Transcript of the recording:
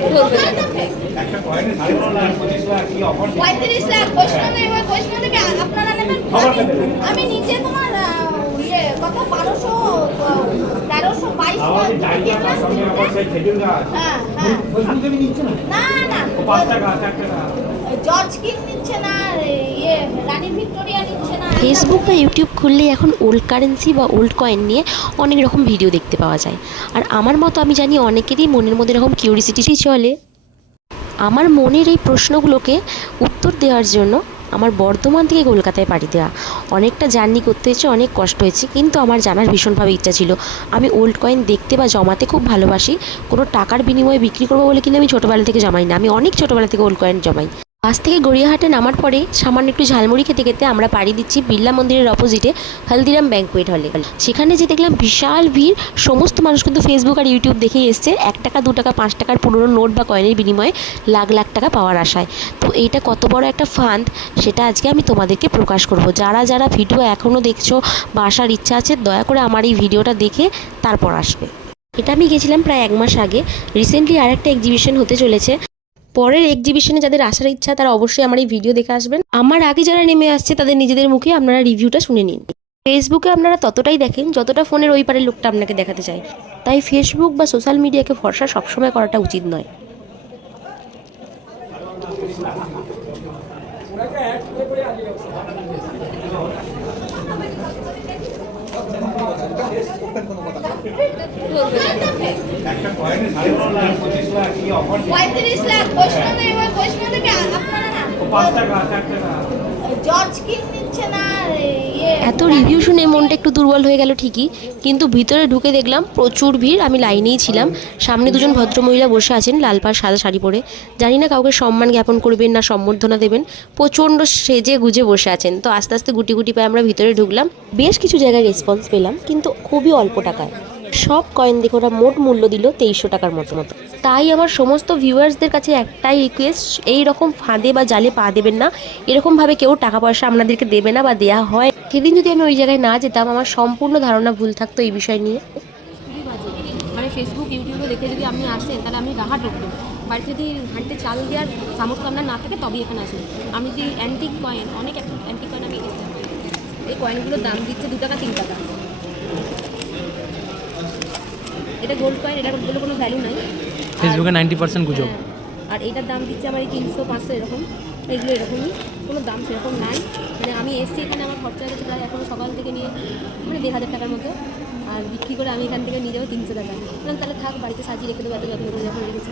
35 লাখ বৈষ্ণবদেবী আপনারা নেবেন। আমি নিচে তোমার কত 1322 হ্যাঁ হ্যাঁ না না জর্জ কিং নিচ্ছে না, রানী ভিক্টোরিয়া নিচ্ছে না। ফেসবুক বা ইউটিউব খুললে এখন ওল্ড কারেন্সি বা ওল্ড কয়েন নিয়ে অনেক রকম ভিডিও দেখতে পাওয়া যায়। আর আমার মতো আমি জানি অনেকেরই মনের মধ্যে এরকম কিউরিসিটি চলে। আমার মনের এই প্রশ্নগুলোকে উত্তর দেওয়ার জন্য আমার বর্ধমান থেকে কলকাতায় পাড়ি দেওয়া, অনেকটা জার্নি করতে হয়েছে, অনেক কষ্ট হয়েছে, কিন্তু আমার জানার ভীষণভাবে ইচ্ছা ছিল। আমি ওল্ড কয়েন দেখতে বা জমাতে খুব ভালোবাসি। কোনো টাকার বিনিময়ে বিক্রি করবো বলে কিন্তু আমি ছোটোবেলা থেকে জমাই না, আমি অনেক ছোটোবেলা থেকে ওল্ড কয়েন জমাই। বাস থেকে গড়িয়াহাটে নামার পরে সামান্য একটু ঝালমুড়ি খেতে খেতে আমরা পাড়ি দিচ্ছি বিড়লা মন্দিরের অপোজিটে হলদিরাম ব্যাঙ্কুয়েট হলে। সেখানে যে দেখলাম বিশাল ভিড়, সমস্ত মানুষ কিন্তু ফেসবুক আর ইউটিউব দেখেই এসছে 1 টাকা 2 টাকা 5 টাকার পুরনো নোট বা কয়েনের বিনিময়ে লাখ লাখ টাকা পাওয়ার আশায়। তো এইটা কত বড় একটা ফান্ড সেটা আজকে আমি তোমাদেরকে প্রকাশ করব। যারা যারা ভিডিও এখনও দেখছো বা আসার ইচ্ছা আছে, দয়া করে আমার এই ভিডিওটা দেখে তারপর আসবে। এটা আমি গেছিলাম প্রায় 1 মাস আগে। রিসেন্টলি আরেকটা এক্সিবিশন হতে চলেছে। পরের এক্সিবিশনে যাদের আসার ইচ্ছা তারা অবশ্যই আমার এই ভিডিও দেখে আসবেন। আমার আগে যারা নেমে আসছে তাদের নিজেদের মুখে আপনারা রিভিউটা শুনে নিন। ফেসবুকে আপনারা ততটাই দেখেন যতটা ফোনের ওই পারের লোকটা আপনাকে দেখাতে চায়। তাই ফেসবুক বা সোশ্যাল মিডিয়াকে ভরসা সবসময় করাটা উচিত নয়। বৈষ্ণবদেবী আপনারা না জর্জ কিং নিচ্ছে না। এত রিভিউ শুনে মনটা একটু দুর্বল হয়ে গেল ঠিকই, কিন্তু ভিতরে ঢুকে দেখলাম প্রচুর ভিড়। আমি লাইনেই ছিলাম। সামনে দুজন ভদ্রমহিলা বসে আছেন লাল পাড় সাদা শাড়ি পরে। জানি না কাউকে সম্মান জ্ঞাপন করবেন না সম্বর্ধনা দেবেন, প্রচণ্ড সেজে গুজে বসে আছেন। তো আস্তে আস্তে গুটি গুটি পায়ে আমরা ভিতরে ঢুকলাম। বেশ কিছু জায়গায় রেসপন্স পেলাম, কিন্তু খুবই অল্প টাকায়। সব কয়েন দেখে ওরা মোট মূল্য দিল 2300 টাকার মতো। তাই আমার সমস্ত ভিউয়ার্সদের কাছে একটাই রিকোয়েস্ট, এই রকম ফাঁদে বা জালে পা দেবেন না। এরকমভাবে কেউ টাকা পয়সা আপনাদেরকে দেবে না বা দেয়া হয়। সেদিন যদি আমি ওই জায়গায় না যেতাম, আমার সম্পূর্ণ ধারণা ভুল থাকতো এই বিষয় নিয়ে। খুবই বাজে, মানে ফেসবুক ইউটিউবে দেখে যদি আপনি আসেন তাহলে আমি রাহা ঢুকবো। বাড়িতে যদি হাঁটতে চাল দেওয়ার সামর্থ্য আপনার না থাকে তবেই এখানে আসেন। আমি যে অ্যান্টিক কয়েন, অনেক অ্যান্টিক কয়েন আমি এই কয়েনগুলোর দাম দিচ্ছে 2 টাকা 3 টাকা। এটা গোল্ড কয়েন, এটার বলে কোনো ভ্যালু নাই। ফেসবুকে 90% গুজব। আর এইটার দাম দিচ্ছে আমার এই 300 500 এরকম। এইগুলো এরকমই, কোনো দাম সেরকম নাই। মানে আমি এসছি এখানে, আমার খরচা হয়েছে প্রায় এখন সকাল থেকে নিয়ে মানে 1000 টাকার মতো। আর বিক্রি করে আমি এখান থেকে নিয়ে যাবো 300 টাকা। তাহলে থাক, বাড়িতে সাজিয়ে রেখে দেবো, এত যত্ন করে যখন রেখেছি।